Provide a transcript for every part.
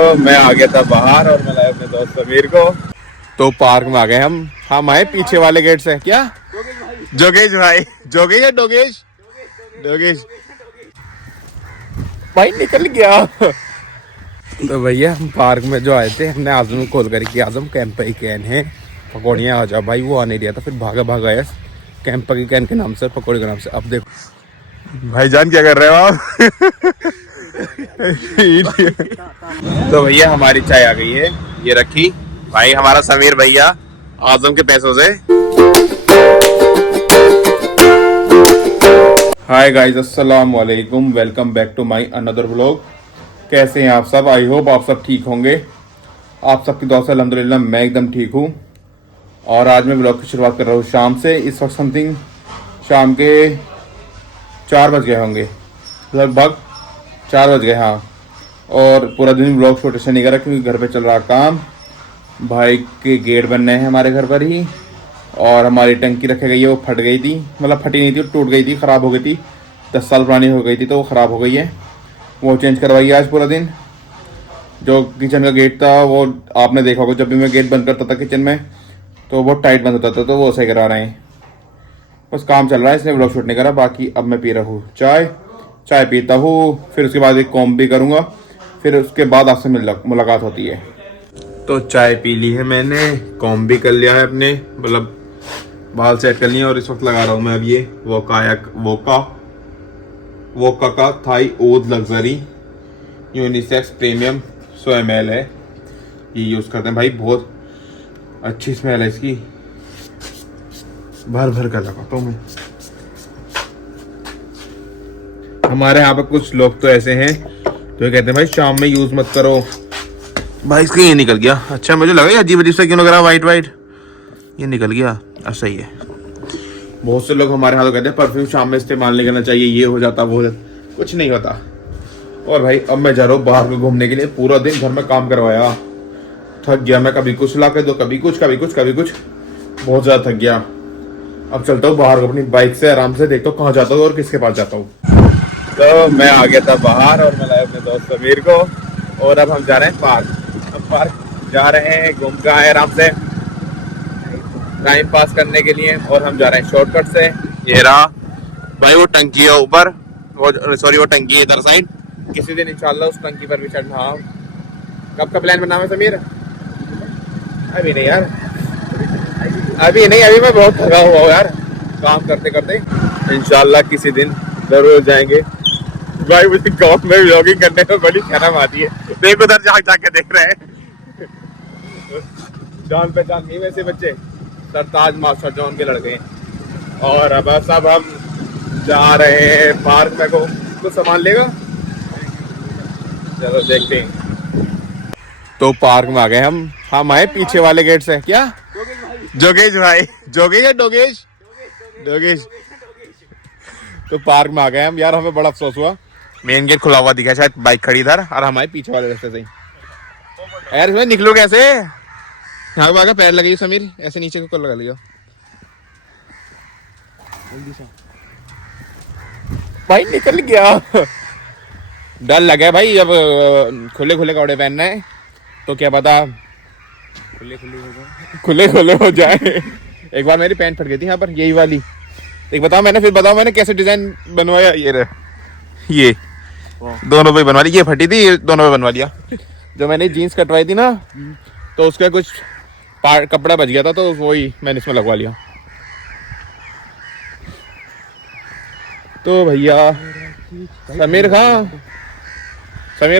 तो मैं आ गया था बाहर और मैं लाया अपने दोस्त समीर को। तो पार्क में आ गए हम आए पीछे वाले गेट से। क्या जोगेश भाई, जोगेश है डोगेश, डोगेश भाई निकल गया। तो भैया हम पार्क में जो आए थे, हमने आजम को कॉल करी कि आजम कैंप की कैन है, पकौड़ियाँ आ जाओ भाई। वो आने दिया था, फिर भागा आया कैंप की कैन के नाम से, पकौड़े के नाम से। अब देखो भाईजान क्या कर रहे हो आप। तो भैया हमारी चाय आ गई है, ये रखी भाई हमारा समीर भैया आजम के पैसों से। हाय गाइस, अस्सलाम वालेकुम, welcome back to my another vlog. कैसे हैं आप सब? आई होप आप सब ठीक होंगे। आप सबकी दुआ से अल्हम्दुलिल्लाह मैं एकदम ठीक हूँ। और आज मैं व्लॉग की शुरुआत कर रहा हूँ शाम से। इस वक्त समथिंग शाम के 4 बज गए होंगे, लगभग 4 बज गए हाँ। और पूरा दिन व्लॉग शूट से नहीं करा क्योंकि घर पे चल रहा काम। भाई के गेट बनने हैं हमारे घर पर ही, और हमारी टंकी रखी गई है, वो फट गई थी, मतलब फटी नहीं थी, टूट गई थी, ख़राब हो गई थी, 10 साल पुरानी हो गई थी, तो वो ख़राब हो गई है। वो चेंज करवाई आज पूरा दिन। जो किचन का गेट था वो आपने देखा होगा, जब भी मैं गेट बंद करता था किचन में तो वो टाइट बंद होता था, तो वो सही करा रहे हैं। बस काम चल रहा है इसलिए व्लॉग शूट नहीं करा। बाकी अब मैं पी रहा हूँ चाय पीता हूँ, फिर उसके बाद एक कॉम्ब भी करूँगा, फिर उसके बाद आपसे मुलाकात होती है। तो चाय पी ली है मैंने, कॉम्ब भी कर लिया है अपने, मतलब बाल सेट कर लिए, और इस वक्त लगा रहा हूँ मैं अब ये वोका का थाई ओद लग्जरी यूनिसेक्स प्रीमियम 100 ml है, ये यूज़ करते हैं भाई। बहुत अच्छी स्मेल है इसकी, भर कर लगाता हूँ मैं। हमारे यहाँ पे कुछ लोग तो ऐसे हैं तो कहते हैं भाई शाम में यूज़ मत करो। भाई इसका ये निकल गया। अच्छा, मुझे लगा अजीब अजीब सा क्यों लग रहा वाइट, ये निकल गया। अच्छा सही है। बहुत से लोग हमारे यहाँ तो कहते हैं परफ्यूम शाम में इस्तेमाल नहीं करना चाहिए, ये हो जाता वो हो जाता, कुछ नहीं होता। और भाई अब मैं जा रहा हूँ बाहर को घूमने के लिए। पूरा दिन घर में काम करवाया, थक गया मैं, कभी कुछ ला के दो, कभी कुछ, बहुत ज़्यादा थक गया। अब चलता हूँ बाहर को अपनी बाइक से, आराम से देखता हूँ कहाँ जाता हूँ और किसके पास जाता हूँ। तो मैं आ गया था बाहर और मैं लाया अपने दोस्त समीर को, और अब हम जा रहे हैं पार्क। अब पार्क जा रहे हैं, घूम के आए आराम से टाइम पास करने के लिए, और हम जा रहे हैं शॉर्टकट से। ये रहा भाई वो टंकी है ऊपर, वो टंकी है इधर साइड। किसी दिन इंशाल्लाह उस टंकी पर भी चढ़ना। कब का प्लान बना है समीर? अभी नहीं यार, अभी मैं बहुत थका हुआ हूँ यार काम करते करते। इंशाल्लाह किसी दिन जरूर जाएंगे। भाई मुझे गाँव में व्लॉगिंग करने में बड़ी शर्म आती है। देख उधर जाके देख रहे हैं, जान पहचान नहीं वैसे बच्चे, सरताज मास्टर जॉन के लड़के। और अब सब हम जा रहे हैं पार्क में। को कुछ सामान लेगा, चलो देखते हैं। तो पार्क में आ गए हम आए पीछे वाले गेट से। क्या जोगेश भाई, जोगेश है डोगेश। तो पार्क में आ गए हम यार, हमें बड़ा अफसोस हुआ, मेन गेट खुला हुआ दिखा, शायद बाइक खड़ी इधर, और हमारे पीछे वाले रास्ते से ही। यार इसमें निकलो कैसे? यहाँ आगे पैर लगी समीर, ऐसे नीचे को लगा लिया भाई, निकल गया। डर लगा भाई, अब खुले कपड़े पहनना है तो क्या पता खुले हो जाए। एक बार मेरी पैंट फट गई थी यहाँ पर, यही वाली। एक बताओ मैंने कैसे डिजाइन बनवाया। ये दोनों पे बनवा ली, ये फटी थी, दोनों पे बनवा लिया। जो मैंने जीन्स कटवाई थी ना, तो उसका कुछ कपड़ा बच गया था, तो वही मैंने इसमें लगवा लिया। तो भैया समीर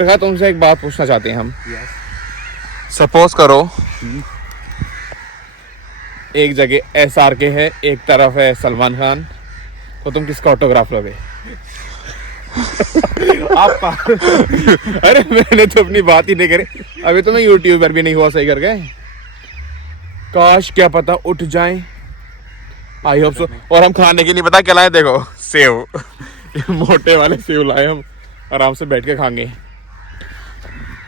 खां तुमसे एक बात पूछना चाहते हैं हम। सपोज करो एक जगह SRK है, एक तरफ है सलमान खान, तो तुम किसका ऑटोग्राफ लोगे? आप अरे मैंने तो अपनी बात ही नहीं करी, अभी तो मैं यूट्यूबर भी नहीं हुआ सही करके। काश क्या पता उठ जाए, आई होप सो। और हम खाने के लिए पता क्या लाए? देखो सेव, मोटे वाले सेव लाए हम, आराम से बैठ के खाएंगे।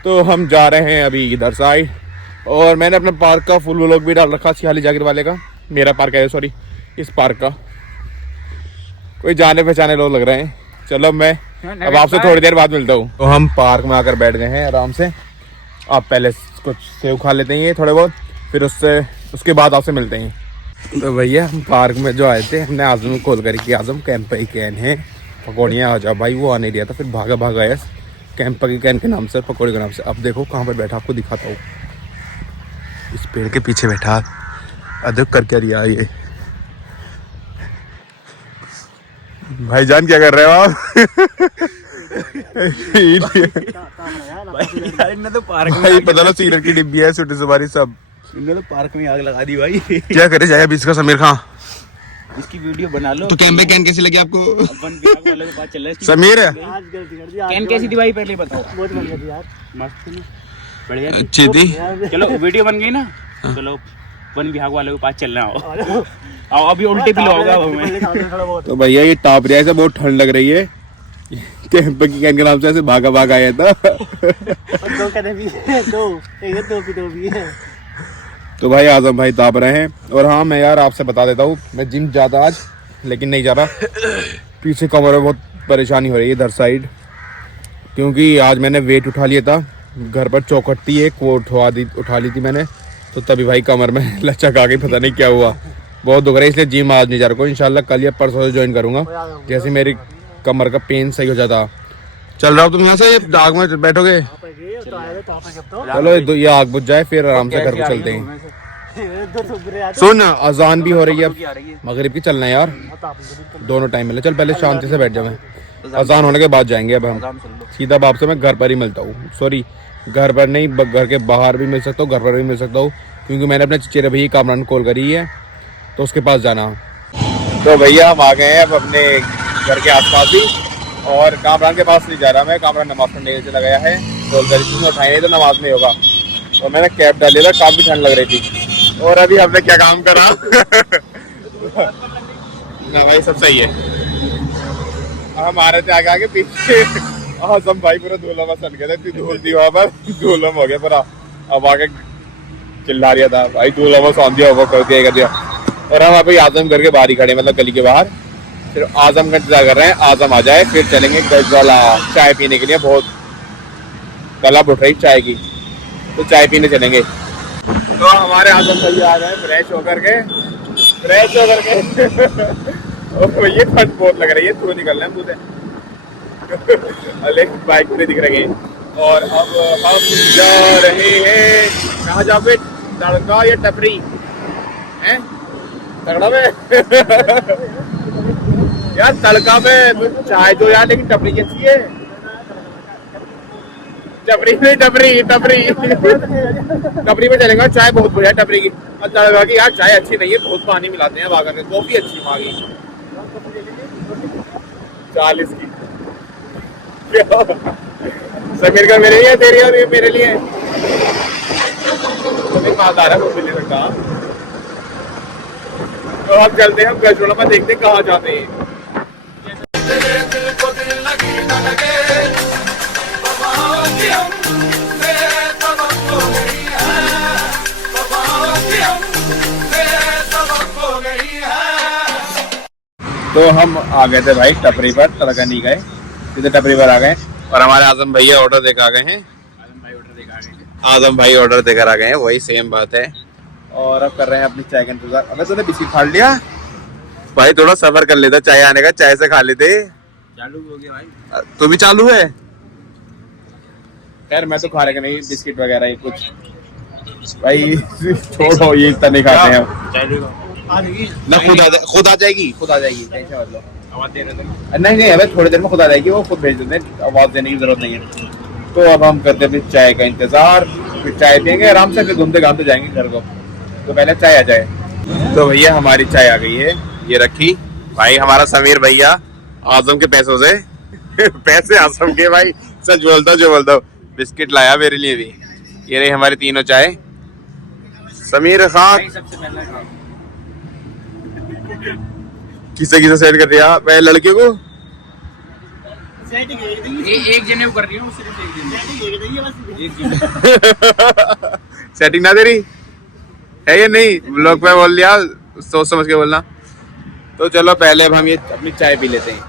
तो हम जा रहे हैं अभी इधर साइड, और मैंने अपने पार्क का फुल व्लॉग भी डाल रखा, सियाली जागिर वाले का, मेरा पार्क है सॉरी, इस पार्क का। कोई जाने पहचाने लोग लग रहे हैं। चलो मैं अब आपसे थोड़ी देर बाद मिलता हूँ। तो हम पार्क में आकर बैठ गए हैं आराम से, आप पहले कुछ सेव खा लेते हैं ये थोड़े बहुत, फिर उसके बाद आपसे मिलते हैं। तो भैया हम पार्क में जो आए थे, हमने आज़म को कॉल करी कि आज़म कैंपा की कैन है, पकौड़ियाँ आ जाओ भाई। वो आ नहीं रहा था, फिर भागा आया कैंपा की कैन के नाम से, पकौड़ी के नाम से। अब देखो कहाँ पर बैठा, आपको दिखाता हूँ। इस पेड़ के पीछे बैठा, अदब कर क्या रिया ये। भाईजान क्या कर रहे हो आप? इनने तो पार्क में भाई पता ना सिगरेट की डिब्बी है, छोटी सवारी सब। इनने तो पार्क में आग लगा दी भाई। क्या करे जाए अभी इसका समीर खां। इसकी वीडियो बना लो। तो कैन कैन कैसी लगी आपको? अपन विभाग वालों के पास चल रहे हैं। समीर कैन कैसी थी भाई पहले बताओ। बहुत बढ़िया थी यार, मस्त थी, बढ़िया थी, अच्छी थी। चलो वीडियो बन गई ना, चलो वन विभाग वालों के पास चलना हो। आओ अभी उल्टे भी होगा हमें। तो भैया ये टापरिया से बहुत ठंड लग रही है, कैंप की कैन के नाम से ऐसे भागा आया था। दो कहते भी है, दो भी है। तो भाई आजम भाई ताप रहे हैं। और हाँ मैं यार आपसे बता देता हूँ, मैं जिम जाता आज, लेकिन नहीं जा रहा। पीछे कमर में बहुत परेशानी हो रही है इधर साइड, क्योंकि आज मैंने वेट उठा लिया था। घर पर चौखट थी एक, वो उठा ली थी मैंने, तो तभी भाई कमर में लचक आ गई, पता नहीं क्या हुआ, बहुत दुख रहा है। इसलिए जिम आज नहीं जा रहा। इंशाल्लाह कल या परसों से ज्वाइन करूँगा, जैसे मेरी कमर का पेन सही हो जाता। चल रहा हो तुम यहाँ से, दाग में बैठोगे? चलो ये आग बुझ जाए फिर आराम से घर को चलते हैं। सुन अजान भी हो रही है अब, मगरिब की चलना है यार, दोनों टाइम मिले। चल पहले शांति से बैठ जाए, अजान होने के बाद जाएंगे। अब हम सीधा बाप से मैं घर पर ही मिलता हूँ। सॉरी घर पर नहीं, घर के बाहर भी मिल सकता हूँ, घर पर भी मिल सकता हूँ, क्योंकि मैंने अपने चचेरे भैया कामरान कॉल करी है, तो उसके पास जाना। तो भैया हम आ गए हैं अब अपने घर के आसपास ही, और कामरान के पास नहीं जा रहा मैं। कामरान नमाज पढ़ने से लगाया है, कॉल करी थी उठाई नहीं तो नमाज में होगा, और मैंने कैब डाल लिया था, काफी ठंड लग रही थी। और अभी हमने क्या काम करा? ना भाई सब सही है। हम आ रहे थे आगे आगे पीछे, आजम भाई पूरा धूला में सन गया था, इतनी धूल थी वहाँ पर, धूलम हो गया पूरा। अब आगे चिल्ला रहा था भाई धूला में सौंध दिया होगा, कर दिया। और हम अभी आजम घर के बाहर ही खड़े, मतलब गली के बाहर, फिर आजम का इंतजार कर रहे हैं, आजम आ जाए फिर चलेंगे गजवाला चाय पीने के लिए। बहुत तलब उठ रही चाय की, तो चाय पीने चलेंगे। तो हमारे आजम भैया आ गए फ्रेश होकर के। ये ठंड बहुत लग रही है, तू निकल रहे हैं मुझे अलेक्स बाइक में दिख रहे हैं। और अब हम जा रहे हैं कहाँ जावे, तड़का या टपरी हैं? तगड़ा में यार, तड़का में चाय दो यार, लेकिन टपरी कैसी है? टपरी नहीं, टपरी में चलेगा। चाय बहुत बढ़िया टपरी की, और तड़का की यार चाय अच्छी नहीं है, बहुत पानी मिलाते हैं वहाँ के। कॉफी अच्छी वहाँ की 40 की। समीर का मेरे लिए, तेरी और ये मेरे लिए। समीर मालदार है, वो मिल नहीं सकता। तो हम चलते हैं, हम गजरोला में देखते हैं कहाँ जाते हैं। तो हम आ गए थे भाई टपरी पर, तड़का नहीं गए, सीधे टपरी पर आ गए। और हमारे आजम भैया ऑर्डर देकर आ गए हैं। आजम भाई ऑर्डर देकर आ गए हैं, वही सेम बात है। और अब कर रहे हैं अपनी चाय का इंतजार। अबे तूने बिस्किट फाड़ लिया भाई, थोड़ा सफर कर लेता चाय आने का, चाय से खा लेते। चालू हो गया भाई, तू भी चालू है? खैर मैं तो खा रहा नहीं बिस्किट वगैरह ये कुछ भाई, छोड़ो ये इतना नहीं खाते हैं ना। खुद आ जाएगी टेंशन मत लो। नहीं अबे थोड़ी देर में खुद आ जाएगी, वो खुद भेज देते हैं, आवाज देने की जरूरत नहीं है। तो अब हम करते हैं चाय का इंतजार, फिर चाय पियेंगे आराम से, फिर घूमते घामते जाएंगे घर को। तो पहले चाय आ जाए। तो भैया हमारी चाय आ गई है, ये रखी भाई। हमारा समीर भैया आजम के पैसों से पैसे आजम के भाई, सच बोलता जो बोलता हूँ, बिस्किट लाया मेरे लिए भी। ये रही हमारी तीनों चाय। समीर खान किसे सेट कर दिया पहले लड़कियों को? एक जने कर रही हूँ, सिर्फ एक जने। सेटिंग ना तेरी है ये? नहीं ब्लॉग पे बोल लिया, सोच समझ के बोलना। तो चलो पहले अब हम ये अपनी चाय पी लेते हैं।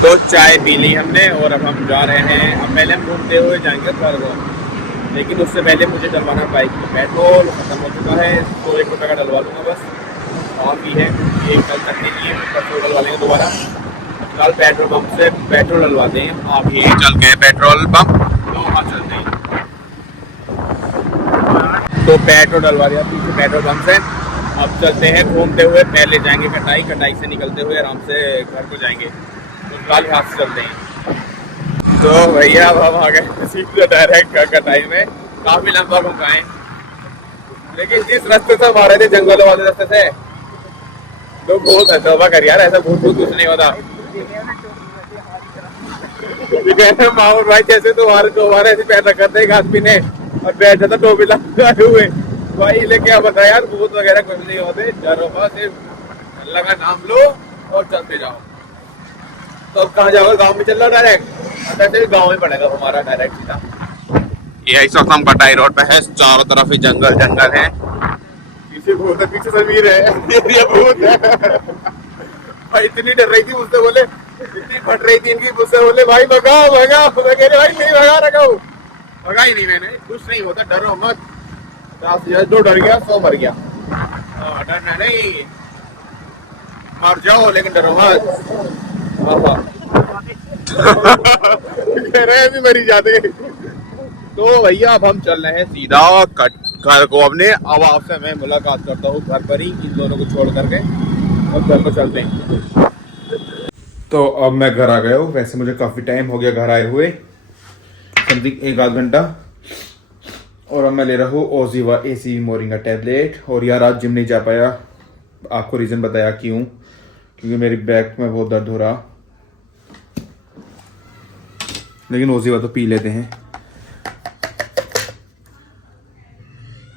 तो चाय पी ली हमने और अब हम जा रहे हैं। अब पहले हम घूमते हुए जाएंगे घर को, लेकिन उससे पहले मुझे डलवाना बाइक में पेट्रोल। खत्म हो चुका है तो 1 रुपये का डलवा दूँगा बस, और भी है एक कल तक के लिए पेट्रोल डलवा लेंगे दोबारा। कल पेट्रोल पंप से पेट्रोल डलवाते हैं। आप ये चल गए पेट्रोल पंप, तो वहाँ चलते हैं। तो पेट्रोल डलवा दिया पीछे पेट्रोल पंप से। अब चलते हैं घूमते हुए, पहले जाएंगे कटाई, कटाई से निकलते हुए आराम से घर को जाएंगे। तो फिलहाल हाथ से चलते हैं। तो भैया अब हम आ गए सीधे डायरेक्ट कटाई में। काफी लंबा घुमाए, लेकिन जिस रास्ते से हम आ रहे थे जंगलों वाले रास्ते से, तो बहुत तौबा कर यार, ऐसा भूत भूत कुछ नहीं होता। माहौल भाई जैसे तुम्हारे ऐसे पैर रखते एक आदमी ने और बैठ जाता टोपी लगाए हुए भाई, लेके क्या बता यार, भूत वगैरह कुछ नहीं होते। डरो मत, सिर्फ अल्लाह का नाम लो और चलते जाओ। तो अब कहाँ जाओगे? गाँव में चल रहा डायरेक्ट? वैसे गाँव में पड़ेगा हमारा डायरेक्ट सीधा। ये इस वक्त हम कटाई रोड पे है, चारों तरफ ही जंगल जंगल है। पीछे भूत है, पीछे समीर है, ये भूत है भाई। इतनी डर रही थी मुझसे, बोले इतनी फट रही थी इनकी मुझसे, बोले भाई भगाओ भगाओ। मैं कह रहे भाई नहीं भगा रखा हूँ, भगा ही नहीं मैंने। कुछ नहीं होता, डरो मत। जो डर गया सो मर गया। डरना नहीं, मर जाओ लेकिन डरो मत। कह रहे हैं भी मरी जाते। तो भैया अब हम चल रहे हैं सीधा घर को अपने। अब आपसे मैं मुलाकात करता हूँ घर पर ही, इन दोनों को छोड़ करके, और घर को चलते हैं। तो अब मैं घर आ गया हूँ। वैसे मुझे काफ़ी टाइम हो गया घर आए हुए, समथिंग 1 आध घंटा। और अब मैं ले रहा हूँ ओजीवा AC मोरिंगा टैबलेट। और यार आज जिम नहीं जा पाया, आपको रीज़न बताया क्यों, क्योंकि मेरी बैक में बहुत दर्द हो रहा। लेकिन ओजीवा तो पी लेते हैं।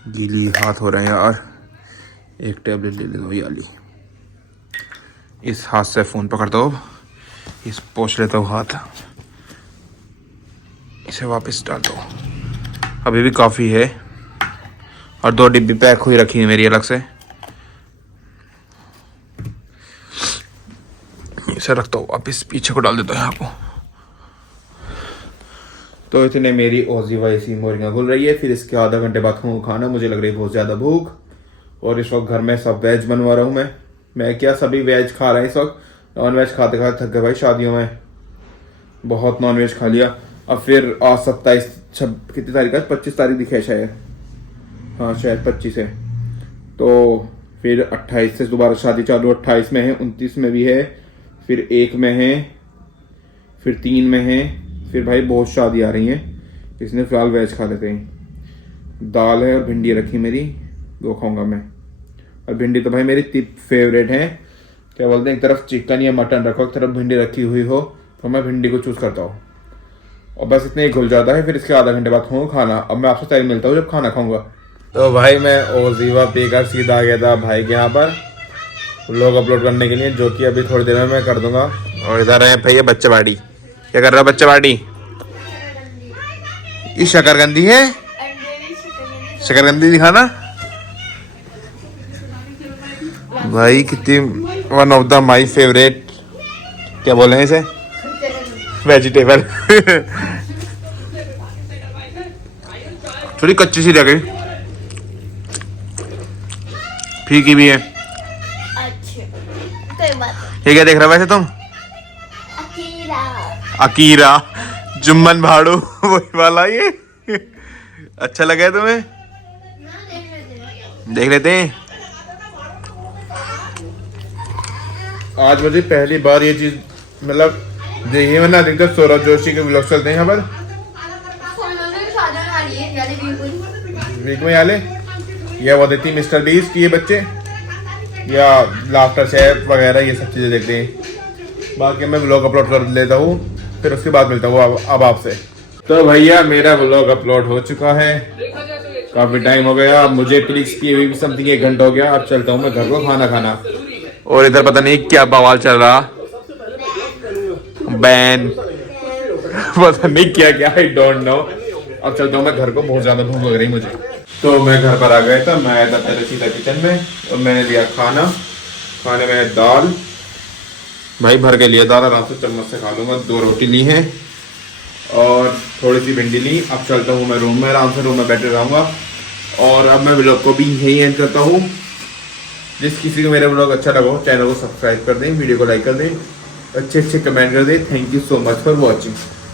गीली हाथ हो रहे हैं यार, एक टैबलेट ले लेता हूँ ये वाली। इस हाथ से फ़ोन पकड़ता हूँ, इस पोंछ लेता हूँ हाथ, इसे वापस डालता हूँ। अभी भी काफ़ी है, और 2 डिब्बी पैक हुई रखी है मेरी अलग से। इसे रखता हूँ वापस, पीछे को डाल देता हूँ यहाँ को। तो इतने मेरी ओजीवा AC मोरिंगा घुल रही है। फिर इसके आधा घंटे बाद खाऊंगा खाना। मुझे लग रही है बहुत ज़्यादा भूख, और इस वक्त घर में सब वेज बनवा रहा हूँ मैं क्या, सभी वेज खा रहे हैं इस वक्त। नॉन वेज खाते खाते थक गए भाई, शादियों में बहुत नॉन वेज खा लिया। अब फिर आज 27 कितनी तारीख है? 25 तारीख दिखा है शायद, हाँ शायद 25 है। तो फिर 28 से दोबारा शादी चालू। 28 में है, 29 में भी है, फिर 1 में है, फिर 3 में है। फिर भाई बहुत शादी आ रही हैं, इसने फिलहाल वेज खा लेते हैं। दाल है और भिंडी रखी मेरी, वो खाऊंगा मैं। और भिंडी तो भाई मेरी फेवरेट है। क्या बोलते हैं, एक तरफ चिकन या मटन रखो, एक तरफ भिंडी रखी हुई हो, तो मैं भिंडी को चूज करता हूँ। और बस इतने ही घुल जाता है। फिर इसके आधा घंटे बाद खाऊंगा खाना। अब मैं आपसे टाइम मिलता हूँ जब खाना खाऊंगा। तो भाई मैं ओजीवा पीकर सीधा आ गया था भाई के यहाँ पर व्लॉग अपलोड करने के लिए, जो कि अभी थोड़ी देर में मैं कर दूंगा। और इधर है भैया बच्चे बाड़ी। क्या कर रहा है बच्चे बाड़ी? ये शकरकंदी है, शकरकंदी दिखाना भाई। कितनी one of the my favourite, क्या बोले हैं इसे, वेजिटेबल। थोड़ी कच्ची सी रह गई, फीकी भी है। ये क्या देख रहा वैसे तुम? अकीरा जुम्मन भाड़ू वही वाला ये। अच्छा लगा है तुम्हें? देख लेते हैं। आज मुझे पहली बार ये चीज मतलब देखिए, मैं ना देखता सौरभ जोशी के व्लॉग चलते हैं यहाँ पर वीक में। याले या वो देखती मिस्टर बीस्ट ये बच्चे, या लाफ्टर शेफ वगैरह, ये सब चीज़ें देखते हैं। बाकी मैं व्लॉग अपलोड कर लेता हूँ, फिर उसके बाद मिलता हूँ अब आपसे। तो भैया मेरा व्लॉग अपलोड हो चुका है, काफ़ी टाइम हो गया। मुझे क्लिक्स किए हुए भी समथिंग 1 घंटा हो गया। अब चलता हूँ मैं घर को खाना खाना। और इधर पता नहीं क्या बवाल चल रहा, बैन पता नहीं क्या क्या, आई डोंट नो। अब चलता हूँ मैं घर को, बहुत ज़्यादा भूख लग रही मुझे। तो मैं घर पर आ गया था, मैं आया था पहले सीधा किचन में और मैंने लिया खाना। खाने में दाल, भाई भर के लिया दाल, आराम से चम्मच से खा लूंगा। 2 रोटी ली हैं और थोड़ी सी भिंडी ली। अब चलता हूँ मैं रूम में, आराम से रूम में बैठे रहूँगा। और अब मैं व्लॉग को भी यही एंड करता हूँ। जिस किसी को मेरा व्लॉग अच्छा लगा हो चैनल को सब्सक्राइब कर दें, वीडियो को लाइक कर दें, अच्छे कमेंट कर दें। Thank you so much for watching.